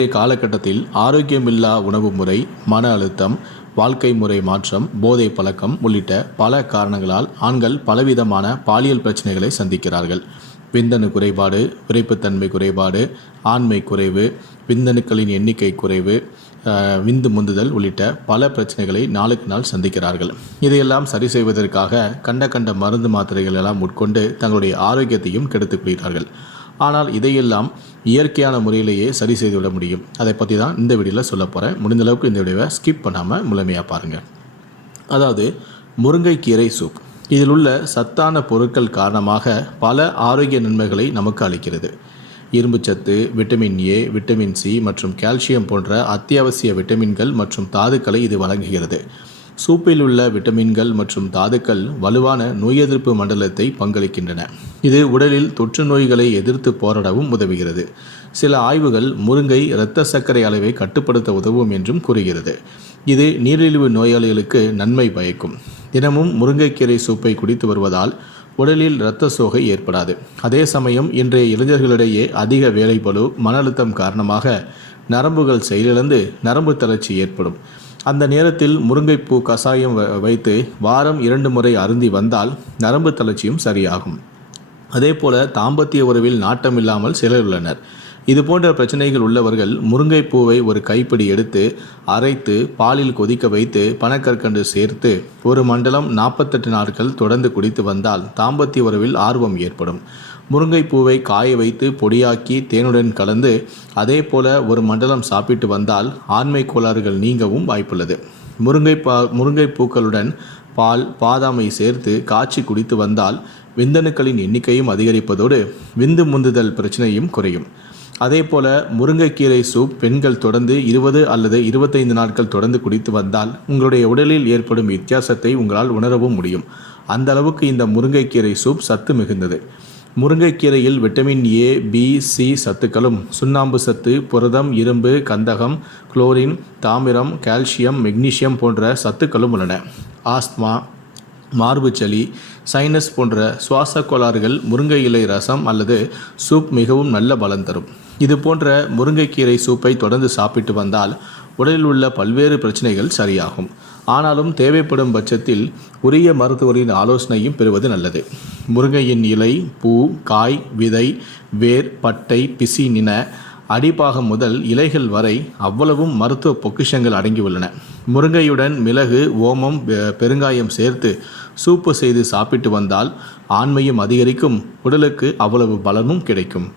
இன்றைய காலகட்டத்தில் ஆரோக்கியமில்லா உணவு முறை மன அழுத்தம் வாழ்க்கை முறை மாற்றம் போதை பழக்கம் உள்ளிட்ட பல காரணங்களால் ஆண்கள் பலவிதமான பாலியல் பிரச்சனைகளை சந்திக்கிறார்கள். விந்தணு குறைபாடு விரைப்புத்தன்மை குறைபாடு ஆண்மை குறைவு விந்தணுக்களின் எண்ணிக்கை குறைவு விந்து முந்துதல் உள்ளிட்ட பல பிரச்சனைகளை நாளுக்கு நாள் சந்திக்கிறார்கள். இதையெல்லாம் சரி செய்வதற்காக கண்ட கண்ட மருந்து மாத்திரைகள் எல்லாம் உட்கொண்டு தங்களுடைய ஆரோக்கியத்தையும் கெடுத்துக் கொள்கிறார்கள். ஆனால் இதையெல்லாம் இயற்கையான முறையிலேயே சரி செய்துவிட முடியும். அதை பற்றி தான் இந்த வீடியோவில் சொல்ல போகிறேன் முடிந்த அளவுக்கு இந்த வீடியோவை ஸ்கிப் பண்ணாமல் முழுமையாக பாருங்கள் அதாவது முருங்கைக்கீரை சூப் இதில் உள்ள சத்தான பொருட்கள் காரணமாக பல ஆரோக்கிய நன்மைகளை நமக்கு அளிக்கிறது. இரும்புச்சத்து விட்டமின் ஏ விட்டமின் சி மற்றும் கால்சியம் போன்ற அத்தியாவசிய விட்டமின்கள் மற்றும் தாதுக்களை இது வழங்குகிறது. சூப்பில் உள்ள விட்டமின்கள் மற்றும் தாதுக்கள் வலுவான நோய் எதிர்ப்பு மண்டலத்தை பங்களிக்கின்றன. இது உடலில் தொற்று நோய்களை எதிர்த்து போராடவும் உதவுகிறது. சில ஆய்வுகள் முருங்கை இரத்த சர்க்கரை அளவை கட்டுப்படுத்த உதவும் என்றும் கூறுகிறது. இது நீரிழிவு நோயாளிகளுக்கு நன்மை பயக்கும். தினமும் முருங்கைக்கீரை சூப்பை குடித்து வருவதால் உடலில் இரத்த சோகை ஏற்படாது. அதே சமயம் இன்றைய இளைஞர்களிடையே அதிக வேலைப்பளு மன அழுத்தம் காரணமாக நரம்புகள் செயலிழந்து நரம்பு தளர்ச்சி ஏற்படும். அந்த நேரத்தில் முருங்கைப்பூ கசாயம் வ- வைத்து வாரம் இரண்டு முறை அருந்தி வந்தால் நரம்பு தளர்ச்சியும் சரியாகும். அதே போல தாம்பத்திய உறவில் நாட்டம் இல்லாமல் சிலர் உள்ளனர். இது போன்ற பிரச்சனைகள் உள்ளவர்கள் முருங்கைப்பூவை ஒரு கைப்பிடி எடுத்து அரைத்து பாலில் கொதிக்க வைத்து பனக்கற்கண்டு சேர்த்து ஒரு மண்டலம் நாற்பத்தெட்டு நாட்கள் தொடர்ந்து குடித்து வந்தால் தாம்பத்திய உறவில் ஆர்வம் ஏற்படும். முருங்கைப்பூவை காய வைத்து பொடியாக்கி தேனுடன் கலந்து அதே போல ஒரு மண்டலம் சாப்பிட்டு வந்தால் ஆண்மை கோளாறுகள் நீங்கவும் வாய்ப்புள்ளது. முருங்கை பா முருங்கை பூக்களுடன் பால் பாதாமை சேர்த்து காய்ச்சி குடித்து வந்தால் விந்தணுக்களின் எண்ணிக்கையும் அதிகரிப்பதோடு விந்து முந்துதல் பிரச்சனையும் குறையும். அதே போல முருங்கைக்கீரை சூப் பெண்கள் தொடர்ந்து இருபது அல்லது இருபத்தைந்து நாட்கள் தொடர்ந்து குடித்து வந்தால் உங்களுடைய உடலில் ஏற்படும் வித்தியாசத்தை உங்களால் உணரவும் முடியும். அந்த அளவுக்கு இந்த முருங்கைக்கீரை சூப் சத்து மிகுந்தது. முருங்கைக்கீரையில் விட்டமின் ஏ பி சி சத்துக்களும் சுண்ணாம்பு சத்து புரதம் இரும்பு கந்தகம் குளோரின் தாமிரம் கால்சியம் மெக்னீசியம் போன்ற சத்துக்களும் உள்ளன. ஆஸ்துமா மார்புச்சளி சைனஸ் போன்ற சுவாச கோளாறுகள் முருங்கை இலை ரசம் அல்லது சூப் மிகவும் நல்ல பலன் தரும். இது போன்ற முருங்கைக்கீரை சூப்பை தொடர்ந்து சாப்பிட்டு வந்தால் உடலில் உள்ள பல்வேறு பிரச்சனைகள் சரியாகும். ஆனாலும் தேவைப்படும் பட்சத்தில் உரிய மருத்துவரின் ஆலோசனையும் பெறுவது நல்லது. முருங்கையின் இலை பூ காய் விதை வேர் பட்டை பிசி நின அடிப்பாகம் முதல் இலைகள் வரை அவ்வளவும் மருத்துவ பொக்கிஷங்கள் அடங்கியுள்ளன. முருங்கையுடன் மிளகு ஓமம் பெ- பெருங்காயம் சேர்த்து சூப்பு செய்து சாப்பிட்டு வந்தால் ஆண்மையும் அதிகரிக்கும் உடலுக்கு அவ்வளவு பலனும் கிடைக்கும்.